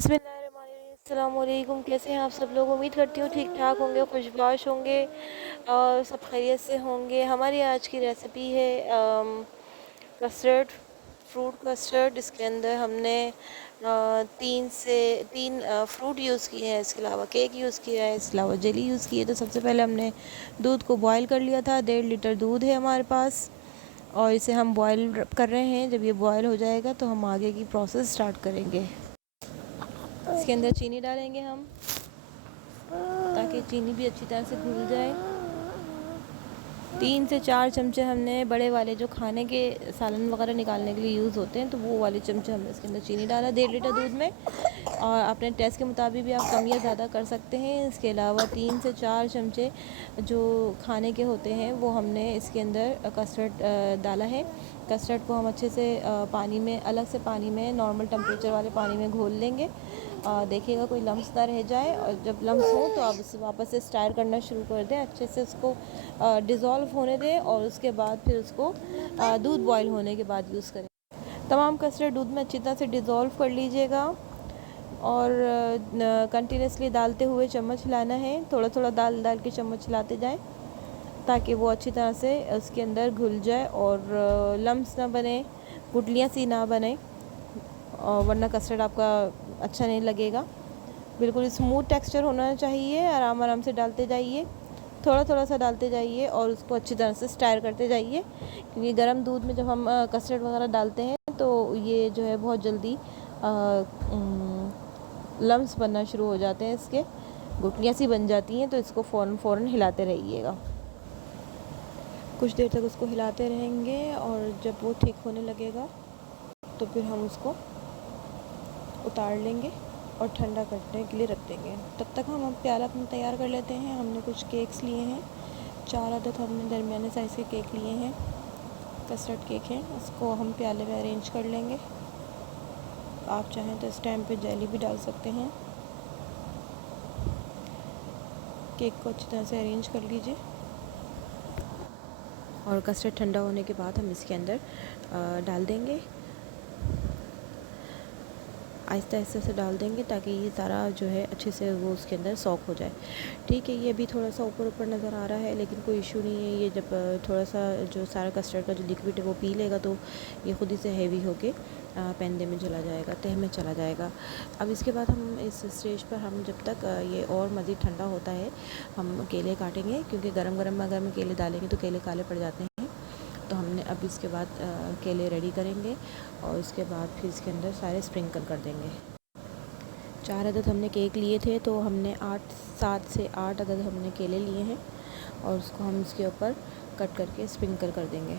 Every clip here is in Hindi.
बिस्मिल्लाहिर्रहमानिर्रहीम। कैसे हैं आप सब लोग? उम्मीद करती हूँ ठीक ठाक होंगे, खुशबाश होंगे और सब खैरियत से होंगे। हमारी आज की रेसिपी है कस्टर्ड, फ्रूट कस्टर्ड। इसके अंदर हमने तीन फ्रूट यूज़ किए हैं, इसके अलावा केक यूज़ किया है, इसके अलावा जेली यूज़ की है। तो सबसे पहले हमने दूध को बॉयल कर लिया था। 1.5 लीटर दूध है हमारे पास और इसे हम बॉयल कर रहे हैं। जब ये बॉयल हो जाएगा तो हम आगे की प्रोसेस स्टार्ट करेंगे। इसके अंदर चीनी डालेंगे हम, ताकि चीनी भी अच्छी तरह से घुल जाए। 3 से 4 चमचे हमने बड़े वाले जो खाने के सालन वगैरह निकालने के लिए यूज़ होते हैं, तो वो वाले चमचे हमने इसके अंदर चीनी डाला 1.5 लीटर दूध में। और अपने टेस्ट के मुताबिक भी आप कम या ज़्यादा कर सकते हैं। इसके अलावा 3 से 4 चमचे जो खाने के होते हैं वो हमने इसके अंदर कस्टर्ड डाला है। कस्टर्ड को हम अच्छे से पानी में, अलग से पानी में, नॉर्मल टेम्परेचर वाले पानी में घोल लेंगे। देखिएगा कोई लम्स ना रह जाए, और जब लम्स हो तो आप उसे वापस से स्टार करना शुरू कर दें। अच्छे से उसको डिज़ोल्व होने दें और उसके बाद फिर उसको दूध बॉयल होने के बाद यूज़ करें। तमाम कस्टर्ड दूध में अच्छी तरह से डिज़ोल्व कर लीजिएगा और कंटिन्यूसली डालते हुए चम्मच हिलाना है। थोड़ा थोड़ा डाल डाल के चम्मच हिलाते जाएं, ताकि वो अच्छी तरह से उसके अंदर घुल जाए और लम्स ना बने, गुठलियाँ सी ना बने, और वरना कस्टर्ड आपका अच्छा नहीं लगेगा। बिल्कुल स्मूथ टेक्सचर होना चाहिए। आराम आराम से डालते जाइए, थोड़ा थोड़ा सा डालते जाइए और उसको अच्छी तरह से स्टायर करते जाइए, क्योंकि गर्म दूध में जब हम कस्टर्ड वगैरह डालते हैं तो ये जो है बहुत जल्दी लम्स बनना शुरू हो जाते हैं, इसके गुठलियाँ सी बन जाती हैं। तो इसको फ़ौरन फ़ौरन हिलाते रहिएगा। कुछ देर तक उसको हिलाते रहेंगे और जब वो ठीक होने लगेगा तो फिर हम उसको उतार लेंगे और ठंडा करने के लिए रख देंगे। तब तक हम प्याला अपना तैयार कर लेते हैं। हमने कुछ केक्स लिए हैं, 4 अदद हमने दरमियाने साइज़ के केक लिए हैं, कस्टर्ड केक हैं। उसको हम प्याले में अरेंज कर लेंगे। आप चाहें तो इस टाइम पे जेली भी डाल सकते हैं। केक को अच्छी तरह से अरेंज कर लीजिए और कस्टर्ड ठंडा होने के बाद हम इसके अंदर डाल देंगे। आहिस्ता आहिस्ता से डाल देंगे ताकि ये सारा जो है अच्छे से वो उसके अंदर सॉक हो जाए। ठीक है, ये अभी थोड़ा सा ऊपर ऊपर नज़र आ रहा है, लेकिन कोई इशू नहीं है। ये जब थोड़ा सा जो सारा कस्टर्ड का जो लिक्विड है वो पी लेगा तो ये ख़ुद ही से हैवी होके पैंदे में चला जाएगा, तह में चला जाएगा। अब इसके बाद हम इस स्टेज पर हम जब तक ये और मज़ीद ठंडा होता है हम केले काटेंगे, क्योंकि गरम गरम में अगर हम केले डालेंगे तो केले काले पड़ जाते हैं। तो हमने अब इसके बाद केले रेडी करेंगे और उसके बाद फिर इसके अंदर सारे स्प्रिंकल कर देंगे। 4 अदद हमने केक लिए थे, तो हमने 7 से 8 अदद हमने केले लिए हैं और उसको हम इसके ऊपर कट करके स्प्रिंकल कर देंगे।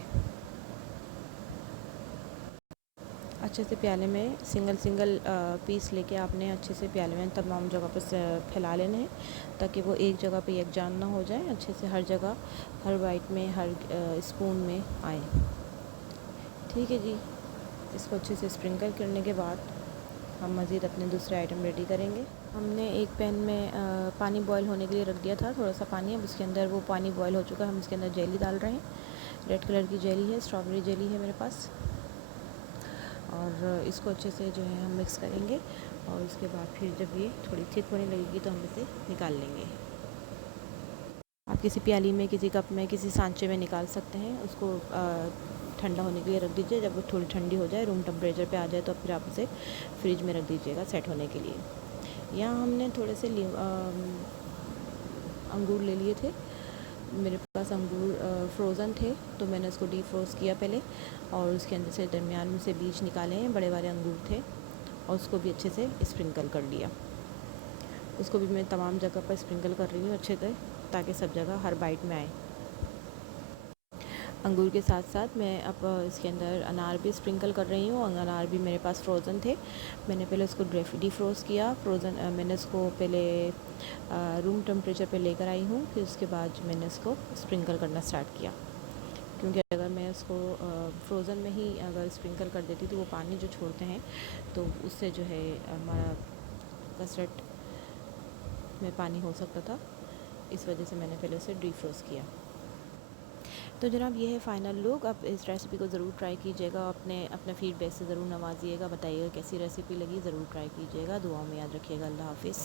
अच्छे से प्याले में सिंगल सिंगल पीस लेके आपने अच्छे से प्याले में तमाम जगह पर फैला लेने हैं, ताकि वो एक जगह पे यकजान ना हो जाए, अच्छे से हर जगह, हर बाइट में, हर स्पून में आए। ठीक है जी, इसको अच्छे से स्प्रिंकल करने के बाद हम मज़ीद अपने दूसरे आइटम रेडी करेंगे। हमने एक पैन में पानी बॉयल होने के लिए रख दिया था, थोड़ा सा पानी। अब उसके अंदर वो पानी बॉयल हो चुका है, हम इसके अंदर जेली डाल रहे हैं। रेड कलर की जेली है, स्ट्रॉबेरी जेली है मेरे पास। और इसको अच्छे से जो है हम मिक्स करेंगे और उसके बाद फिर जब ये थोड़ी थिक होने लगेगी तो हम इसे निकाल लेंगे। आप किसी प्याली में, किसी कप में, किसी सांचे में निकाल सकते हैं। उसको ठंडा होने के लिए रख दीजिए। जब वो थोड़ी ठंडी हो जाए, रूम टेम्परेचर पे आ जाए, तो फिर आप उसे फ्रिज में रख दीजिएगा सेट होने के लिए। यहाँ हमने थोड़े से अंगूर ले लिए थे। मेरे पास अंगूर फ्रोज़न थे, तो मैंने उसको डीप फ्रोज़ किया पहले और उसके अंदर से दरमियान में से बीज निकाले हैं। बड़े वाले अंगूर थे और उसको भी अच्छे से स्प्रिंकल कर लिया। उसको भी मैं तमाम जगह पर स्प्रिंकल कर रही हूँ अच्छे से, ताकि सब जगह हर बाइट में आए। अंगूर के साथ साथ मैं अब इसके अंदर अनार भी स्प्रिंकल कर रही हूँ। अनार भी मेरे पास फ्रोज़न थे, मैंने पहले उसको डीफ्रोज़ किया। मैंने उसको पहले रूम टेम्परेचर पे लेकर आई हूँ, फिर उसके बाद मैंने उसको स्प्रिंकल करना स्टार्ट किया। क्योंकि अगर मैं उसको फ्रोज़न में ही अगर स्प्रिंकल कर देती तो वो पानी जो छोड़ते हैं, तो उससे जो है हमारा कस्टर्ड में पानी हो सकता था। इस वजह से मैंने पहले उसे डीफ्रोज़ किया। तो जनाब ये है फ़ाइनल लुक। आप इस रेसिपी को ज़रूर ट्राई कीजिएगा, अपने फ़ीडबैक से ज़रूर नवाजिएगा, बताइएगा कैसी रेसिपी लगी, ज़रूर ट्राई कीजिएगा। दुआ में याद रखिएगा। अल्लाह हाफ़िज़।